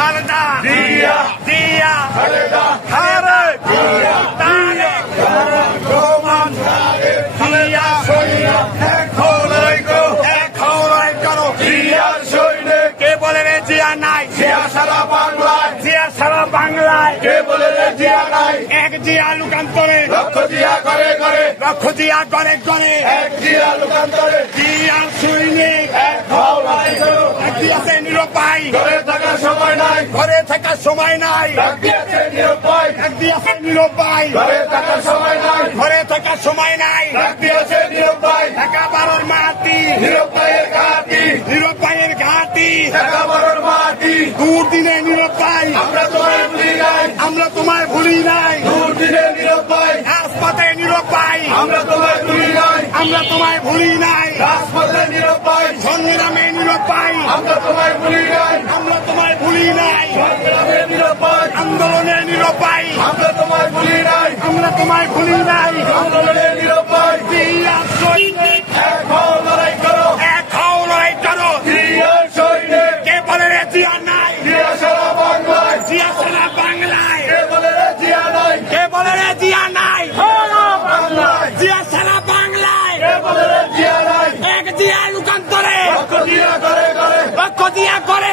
খালেদা জিয়া জিয়া খালেদা তারেক জিয়া তারেক রহমান জিয়া সৈনিক এক লড়াই করো জিয়ার সৈনিক কে বলে রে জিয়া নাই জিয়া সারা বাংলায় জিয়া সারা বাংলায় কে বলে রে জিয়া নাই এক জিয়া লুকান্তরে লক্ষ জিয়া করে করে লক্ষ জিয়া করে করে এক জিয়া লুকান্তরে জিয়ার সৈনিক এক লড়াই করো এক জিয়াতে নিরুপায় ঘরে থাকার সময় নাই ঘরে থাকার সময় নাই এক জিয়াতে নিরুপায় এক জিয়াতে নিরুপায় ঘরে থাকার সময় নাই ঘরে থাকার সময় নাই এক জিয়াতে নিরুপায় ঢাকা বারোর মাটি নিরুপায়ের ঘাটি নিরুপায়ের ঘাটি ঢাকা বারোর মাটি দুর্দিনে নিরুপায় আমরা তোমায় ভুলি নাই আমরা তোমায় ভুলি নাই দুর্দিনে নিরুপায় রাজপথে নিরুপায় আমরা তোমায় ভুলি নাই আমরা তোমায় ভুলি নাই রাজপথে নিরুপায় সংগ্রামে নিরুপায় আমরা তোমায় ভুলি নাই আমরা তোমায় ভুলি নাই সংগ্রামে নিরুপায় আন্দোলনে নিরুপায় আমরা তোমায় ভুলি নাই আমরা তোমায় ভুলি নাই আন্দোলনে নিরুপায় জিয়ার সৈনিক এক হও লড়াই করো এক হও লড়াই করো জিয়ার সৈনিক কে বলে রে জিয়া নাই জিয়া সারা বাংলায় জিয়া সারা বাংলায় কে বলে রে জিয়া নাই কে বলে রে জিয়া নাই সারা বাংলায় জিয়া সারা বাংলায় কে বলে রে জিয়া নাই এক জিয়া লুকান্তরে লক্ষ জিয়া করে করে লক্ষ জিয়া করে